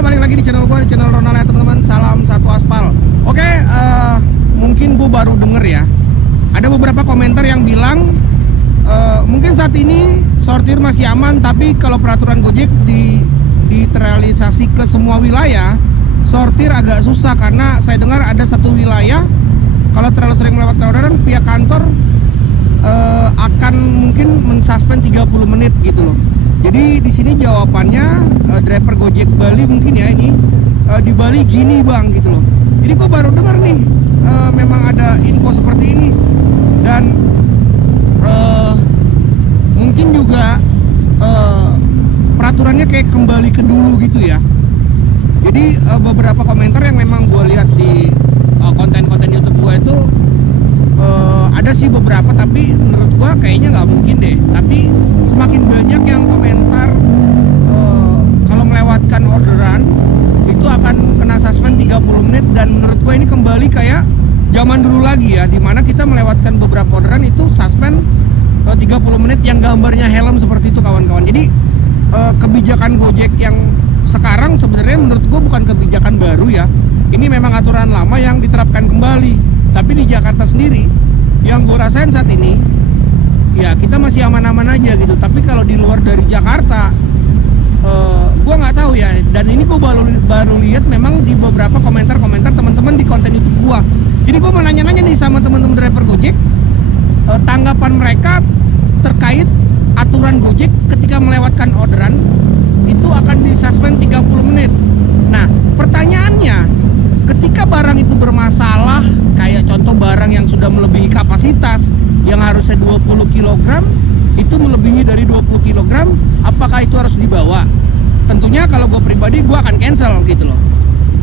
balik lagi di channel gue, di channel Ronald ya teman-teman. Salam satu aspal. Oke, mungkin gue baru denger ya, ada beberapa komentar yang bilang mungkin saat ini sortir masih aman, tapi kalau peraturan Gojek diterrealisasi ke semua wilayah, sortir agak susah. Karena saya dengar ada satu wilayah kalau terlalu sering melewatkan orderan, pihak kantor akan mungkin mensuspend 30 menit gitu loh. Jadi di sini jawabannya driver Gojek Bali mungkin ya, ini di Bali gini bang gitu loh. Jadi gue baru dengar nih memang ada info seperti ini, dan mungkin juga peraturannya kayak kembali ke dulu gitu ya. Jadi beberapa komentar yang memang gue lihat di konten-konten YouTube gue itu ada sih beberapa, tapi menurut gua kayaknya nggak mungkin deh. Tapi semakin banyak yang komentar kalau melewatkan orderan itu akan kena suspend 30 menit, dan menurut gua ini kembali kayak zaman dulu lagi ya, dimana kita melewatkan beberapa orderan itu suspend 30 menit yang gambarnya helm seperti itu kawan-kawan. Jadi kebijakan Gojek yang sekarang sebenarnya menurut gua bukan kebijakan baru ya, ini memang aturan lama yang diterapkan kembali. Tapi di Jakarta sendiri yang gue rasain saat ini ya, kita masih aman-aman aja gitu. Tapi kalau di luar dari Jakarta gue nggak tahu ya. Dan ini gue baru lihat memang di beberapa komentar-komentar teman-teman di konten YouTube gue. Jadi gue mau nanya-nanya nih sama teman-teman driver Gojek, tanggapan mereka terkait aturan Gojek ketika melewatkan orderan itu akan disuspend 30 menit. Nah pertanyaannya, ketika barang itu bermasalah, kayak contoh barang yang sudah melebihi kapasitas yang harusnya 20 kg itu melebihi dari 20 kg, apakah itu harus dibawa? Tentunya kalau gue pribadi gue akan cancel gitu loh.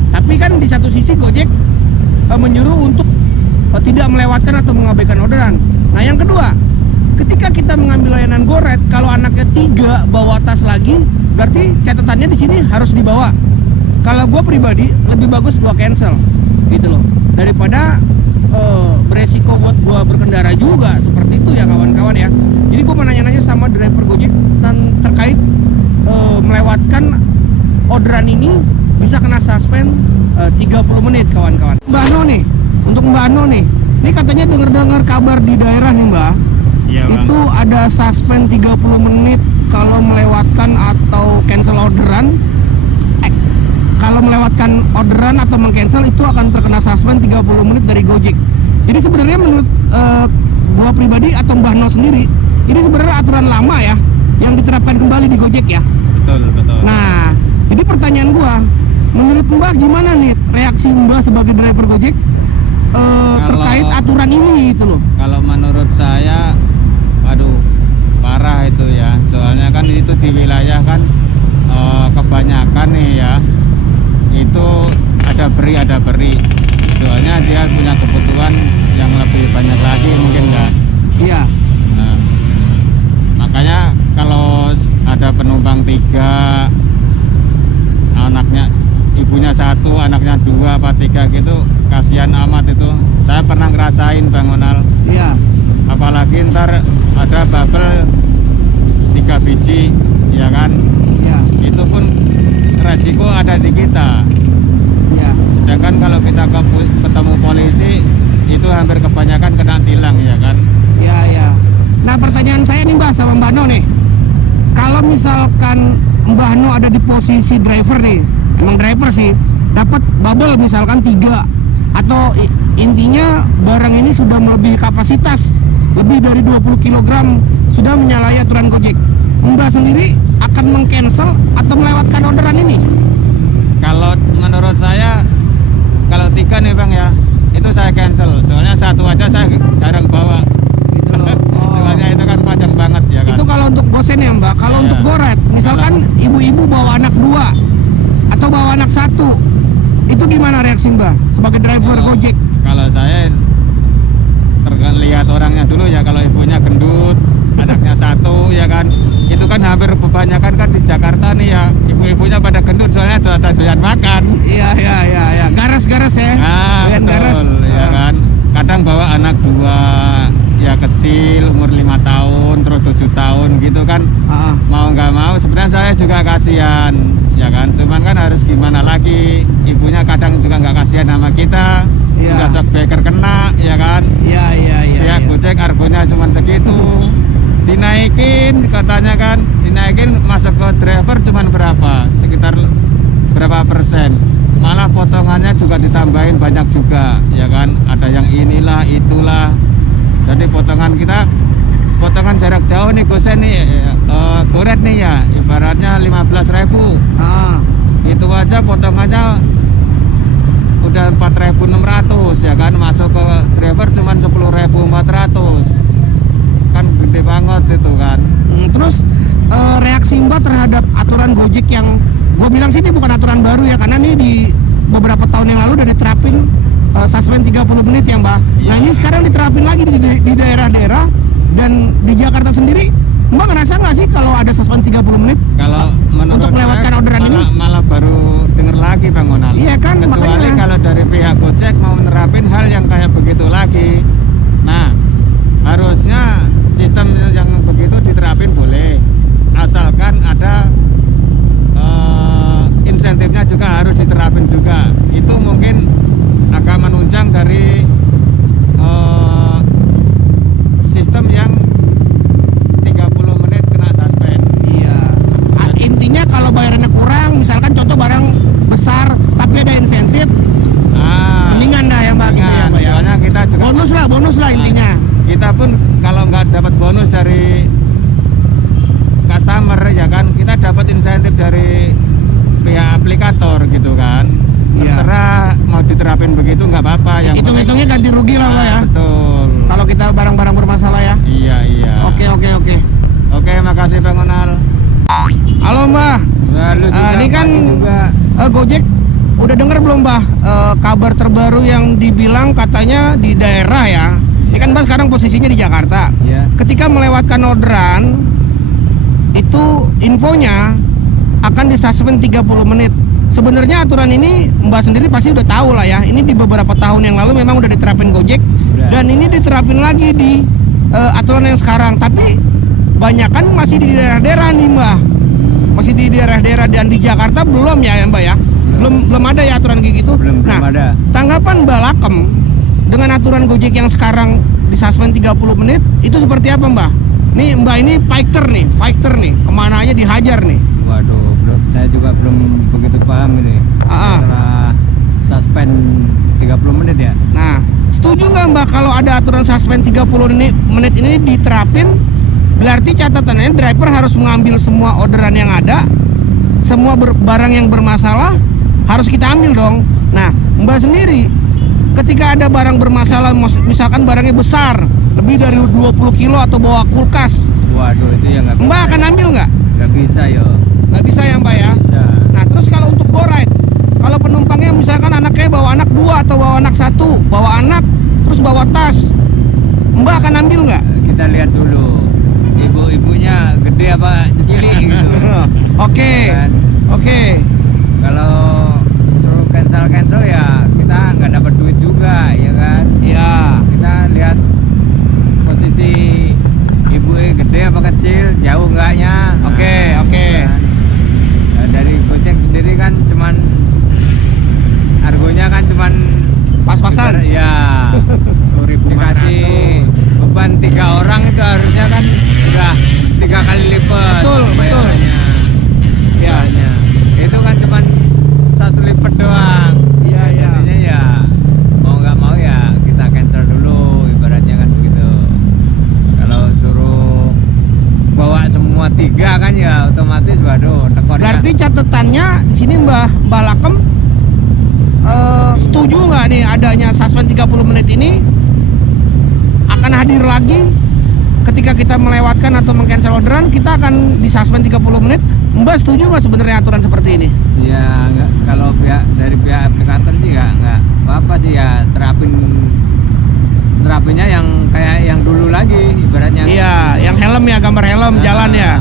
Tapi kan di satu sisi Gojek menyuruh untuk tidak melewatkan atau mengabaikan orderan. Nah yang kedua, ketika kita mengambil layanan Goret, kalau anaknya 3 bawa tas lagi, berarti catatannya di sini harus dibawa. Kalau gue pribadi lebih bagus gue cancel gitu loh, daripada beresiko buat gue berkendara juga seperti itu ya kawan-kawan ya. Jadi gue mau nanya-nanya sama driver Gojek terkait melewatkan orderan ini bisa kena suspend 30 menit kawan-kawan. Mbak No nih, untuk Mbak No nih, ini katanya dengar kabar di daerah nih Mbak, iya, itu ada suspend 30 menit kalau melewatkan atau cancel orderan. Kalau melewatkan orderan atau meng-cancel itu akan terkena suspend 30 menit dari Gojek. Jadi sebenarnya menurut gua pribadi atau Mbah No sendiri, ini sebenarnya aturan lama ya yang diterapkan kembali di Gojek ya. Betul. Nah, jadi pertanyaan gua, menurut Mbah gimana nih reaksi Mbah sebagai driver Gojek terkait aturan ini gitu loh? Kalau menurut saya, waduh, parah itu ya. Soalnya kan itu di wilayah kan kebanyakan nih ya, itu ada beri. Soalnya dia punya kebutuhan yang lebih banyak lagi mungkin kan. Iya. Nah, makanya kalau ada penumpang 3, anaknya, ibunya 1, anaknya 2 apa 3 gitu, kasihan amat itu. Saya pernah ngerasain Bang Ronald. Iya. Apalagi ntar ada bubble 3 biji ya kan. Iya. Itu pun resiko ada di kita. Ya. Sedangkan kalau kita ketemu polisi itu hampir kebanyakan kena tilang ya kan. Ya. Nah pertanyaan saya nih Mbak sama Mbak No nih, kalau misalkan Mbak No ada di posisi driver nih, emang driver sih, dapat bubble misalkan 3, atau intinya barang ini sudah melebihi kapasitas lebih dari 20 kg, sudah menyalahi aturan Gojek, Mbak sendiri akan meng-cancel atau melewatkan orderan ini? Kalau menurut saya, kalau 3 nih Bang ya, itu saya cancel. Soalnya 1 aja saya jarang bawa Gitu loh. soalnya itu kan panjang banget ya kan. Itu kalau untuk gosen ya Mbak. Kalau untuk Goret, misalkan ibu-ibu bawa anak 2 atau bawa anak 1, itu gimana reaksi Mbak sebagai driver Gojek? Kalau saya terlihat orangnya dulu ya. Kalau ibunya gendut, anaknya 1 ya kan, itu kan hampir kebanyakan kan di Jakarta nih ya, ibu-ibunya pada gendut soalnya ada doyan makan. Iya. Garas-garas ya. Nah, betul, garas. Ya kan. Kadang bawa anak 2 ya kecil, umur 5 tahun, terus 7 tahun gitu kan. Mau nggak mau sebenarnya saya juga kasihan ya kan, cuman kan harus gimana lagi ibunya kadang juga nggak kasihan sama kita. Iya. Udah shockbreaker kena ya kan. Iya, iya, iya. Pihak Iya. Gojek argonya cuma segitu. Dinaikin katanya kan, dinaikin masuk ke driver cuma berapa? Sekitar berapa persen? Malah potongannya juga ditambahin banyak juga, ya kan? Ada yang inilah, itulah. Jadi potongan kita, potongan jarak jauh nih Gosen nih, goret nih ya, ibaratnya 15.000. Ah, Itu aja potongannya udah 4.600 ya kan, masuk ke driver cuma 10.400. Kan gede banget itu kan. terus reaksi Mbak terhadap aturan Gojek yang gue bilang sih ini bukan aturan baru ya, karena ini di beberapa tahun yang lalu udah diterapin suspend 30 menit ya Mbak. Iya. Nah ini sekarang diterapin lagi di daerah-daerah, dan di Jakarta sendiri Mbak ngerasa nggak sih kalau ada suspend 30 menit? Kalau menurut Untuk melewatkan saya, orderan ini? malah baru denger lagi Bang Onal. Iya kan, Kecuali makanya. kalau dari pihak Gojek mau menerapin hal yang kayak begitu lagi. Nah, harusnya sistem yang begitu diterapin boleh, asalkan ada insentifnya juga harus diterapin juga. Itu mungkin agak menunjang dari sistem yang 30 menit kena suspend. Iya. Intinya kalau bayarannya kurang, misalkan contoh barang besar tapi ada insentif, mendingan dah ya Mbak, gitu ya Mbak ya. Soalnya kita juga Bonus lah intinya. kita pun kalau nggak dapat bonus dari customer ya kan, kita dapat insentif dari pihak aplikator gitu kan. Iya. Terserah mau diterapin begitu nggak apa-apa, yang Hitung-hitungnya ganti rugi lah Mbak ya. betul. Kalau kita barang-barang bermasalah ya. Iya. Oke. Oke, makasih Bang Onal. Halo Mbak. Lalu juga ini kan pagi juga. Gojek udah denger belum Mbak kabar terbaru yang dibilang katanya di daerah ya. Ini kan Mbak sekarang posisinya di Jakarta. Ya. Ketika melewatkan orderan itu infonya akan disuspend 30 menit. Sebenarnya aturan ini Mbak sendiri pasti udah tahu lah ya. Ini di beberapa tahun yang lalu memang udah diterapin Gojek, Udah. dan ini diterapin lagi di aturan yang sekarang. Tapi banyak kan masih di daerah-daerah nih Mbak. Masih di daerah-daerah, dan di Jakarta belum ya Mbak ya. Belum ada ya aturan kayak gitu. Belum Nah, ada. tanggapan Mbak Lakem dengan aturan Gojek yang sekarang disuspend 30 menit itu seperti apa Mbak? Nih Mbak ini fighter nih, kemana aja dihajar nih. Waduh, saya juga belum begitu paham ini. Setelah suspend 30 menit ya. Nah, setuju nggak Mbak kalau ada aturan suspend 30 menit ini diterapin? Berarti catatannya driver harus mengambil semua orderan yang ada, semua barang yang bermasalah harus kita ambil dong. Nah, Mbak sendiri ketika ada barang bermasalah, misalkan barangnya besar, lebih dari 20 kilo atau bawa kulkas, Waduh, itu ya nggak bisa. Mbak akan ambil nggak? Nggak bisa yo. Nggak bisa ya Mbak ya? Bisa. Nah, terus kalau untuk go ride, kalau penumpangnya misalkan anaknya bawa anak 2 atau bawa anak 1, bawa anak terus bawa tas, Mbak akan ambil nggak? Kita lihat dulu ibu-ibunya gede apa cilik gitu. Oke. Kan? Oke. Kalau suruh cancel ya kita nggak dapat duit juga ya kan. Ya. Kita lihat posisi ibu gede apa kecil, jauh enggaknya. Oke. Nah, dari Gojek sendiri kan cuman argonya kan cuman Pas-pasan. ya 10.000 dikasih beban 3 orang itu harusnya kan udah 3 kali lipat Betul. bayarannya. Ya. Bayarannya. Itu kan cuman 1 lipat doang. Iya. Jadinya ya mau nggak mau ya kita cancel dulu, ibaratnya kan begitu. Kalau suruh bawa semua 3 kan ya otomatis waduh tekor. Berarti catatannya di sini Mbak Lakem setuju nggak nih adanya suspend 30 menit ini akan hadir lagi ketika kita melewatkan atau meng-cancel orderan, kita akan disuspend 30 menit. Mbak setuju nggak sebenarnya aturan seperti ini? Ya nggak, kalau dari pihak aplikator sih nggak apa-apa sih ya, terapinnya yang kayak yang dulu lagi ibaratnya. Iya, yang helm ya, gambar helm Nah, jalan ya.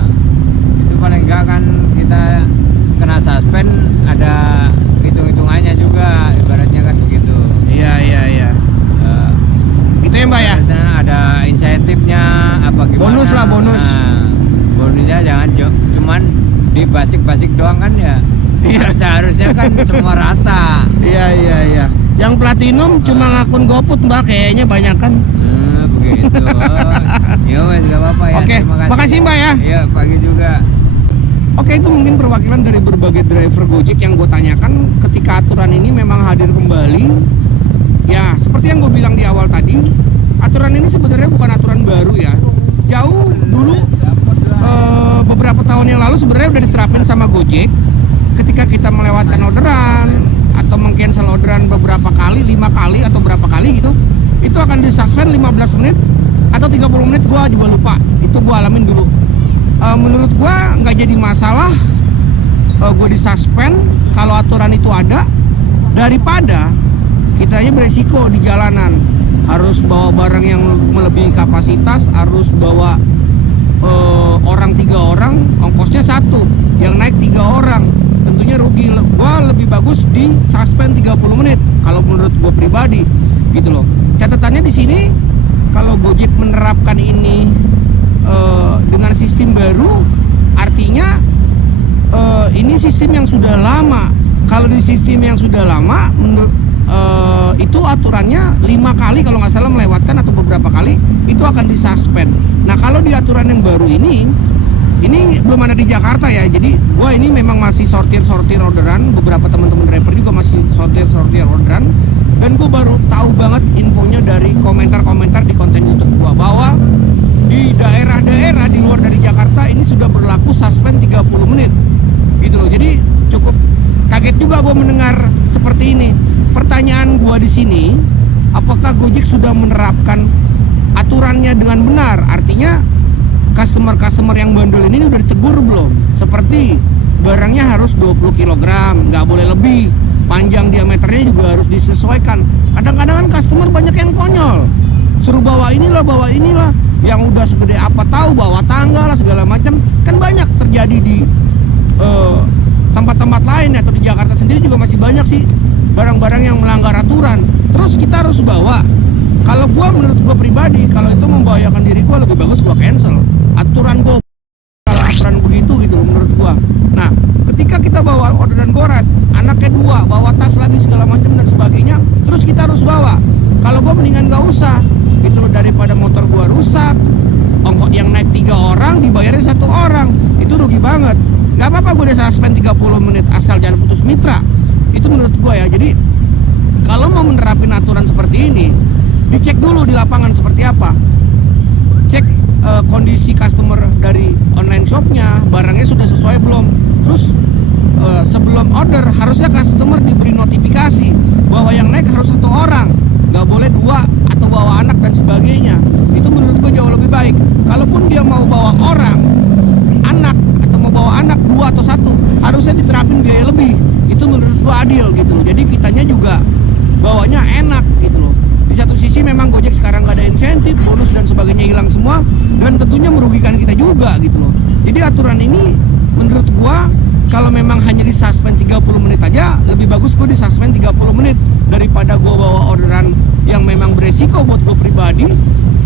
itu paling enggak kan kita kena suspend ada hitung-hitungannya juga ibaratnya kan begitu. Iya. Gitu ya Mbak ya. Ada insentifnya apa gimana? Bonus lah, bonus. Nah, bonusnya jangan cuman di basic doang kan ya. Iya. Seharusnya Indonesia kan semua rata. Iya. Yang platinum cuma ngakun GoFood Mbak, kayaknya banyak kan. Begitu. Ya wes gak apa-apa ya. Oke, Terima kasih. makasih Mbak ya. Iya, pagi juga. Oke, itu mungkin perwakilan dari berbagai driver Gojek yang gue tanyakan ketika aturan ini memang hadir kembali. Ya, seperti yang gue bilang di awal tadi, aturan ini sebenarnya bukan aturan baru ya. Jauh dulu, beberapa tahun yang lalu sebenarnya udah diterapin sama Gojek. Ketika kita melewatkan orderan atau meng-cancel orderan beberapa kali, 5 kali atau berapa kali gitu, itu akan disuspend 15 menit atau 30 menit, gue juga lupa. Itu gue alamin dulu. Menurut gue nggak jadi masalah gue disuspend kalau aturan itu ada, daripada kita aja beresiko di jalanan harus bawa barang yang melebihi kapasitas, harus bawa orang 3 orang, ongkosnya 1, yang naik 3 orang, tentunya rugi. Gua lebih bagus di suspend 30 menit kalau menurut gue pribadi gitu loh. Catatannya di sini, kalau Gojek menerapkan ini dengan sistem baru, artinya ini sistem yang sudah lama. Kalau di sistem yang sudah lama, itu aturannya 5 kali kalau nggak salah melewatkan atau beberapa kali itu akan disuspend. Nah, kalau di aturan yang baru ini belum ada di Jakarta ya. Jadi gua ini memang masih sortir orderan, beberapa teman-teman driver juga masih sortir orderan, dan gua baru tahu banget infonya dari komentar-komentar di konten YouTube gua bahwa di daerah-daerah di luar dari Jakarta ini sudah berlaku suspend 30 menit gitu loh. Jadi cukup kaget juga gua mendengar seperti ini. Pertanyaan gua di sini, apakah Gojek sudah menerapkan aturannya dengan benar? Artinya customer yang bandel ini udah ditegur belum? Seperti barangnya harus 20 kg, nggak boleh lebih. Panjang diameternya juga harus disesuaikan. Kadang-kadang kan customer banyak yang konyol, suruh bawa inilah, yang udah segede apa tahu, bawa tangga lah segala macam. Kan banyak terjadi di tempat-tempat lain, atau di Jakarta sendiri juga masih banyak sih barang-barang yang melanggar aturan. Terus kita harus bawa. Kalau menurut gua pribadi, kalau itu membahayakan diri gua, lebih bagus gua cancel aturan gua. Kalau aturan begitu gitu menurut gua. Nah, ketika kita bawa orderan goret, anaknya 2, bawa tas lagi segala macam dan sebagainya, terus kita harus bawa. Kalau gua mendingan gak usah gitu loh, daripada motor gua rusak, ongkos yang naik 3 orang dibayarin 1 orang, itu rugi banget. Gak apa-apa gua udah suspend 30 menit asal jangan putus mitra. Itu menurut gua ya. Jadi kalau mau menerapin aturan seperti ini, dicek dulu di lapangan seperti apa. Cek kondisi customer dari online shopnya, barangnya sudah sesuai belum. Terus sebelum order harusnya customer diberi notifikasi bahwa yang naik harus 1 orang, nggak boleh 2 atau bawa anak dan sebagainya. Itu menurut gue jauh lebih baik. Kalaupun dia mau bawa orang, anak, atau mau bawa anak 2 atau 1, harusnya diterapin biaya lebih. Itu menurut gue adil gitu loh. Jadi kitanya juga bawanya enak gitu loh. Di satu sisi memang Gojek sekarang nggak ada insentif, bonus dan sebagainya hilang semua, dan tentunya merugikan kita juga gitu loh. Jadi aturan ini menurut gua, kalau memang hanya disuspend 30 menit aja, lebih bagus gua disuspend 30 menit daripada gua bawa orderan yang memang beresiko buat gua pribadi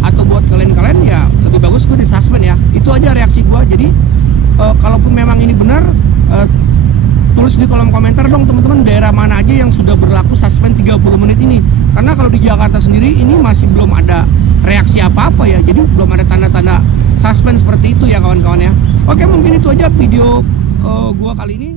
atau buat kalian-kalian. Ya lebih bagus gua disuspend ya. Itu aja reaksi gua. Jadi kalaupun memang ini benar, tulis di kolom komentar dong teman-teman, daerah mana aja yang sudah berlaku suspend 30 menit ini. Karena kalau di Jakarta sendiri ini masih belum ada reaksi apa-apa ya. Jadi belum ada tanda-tanda suspend seperti itu ya kawan-kawan ya. Oke, mungkin itu aja video gua kali ini.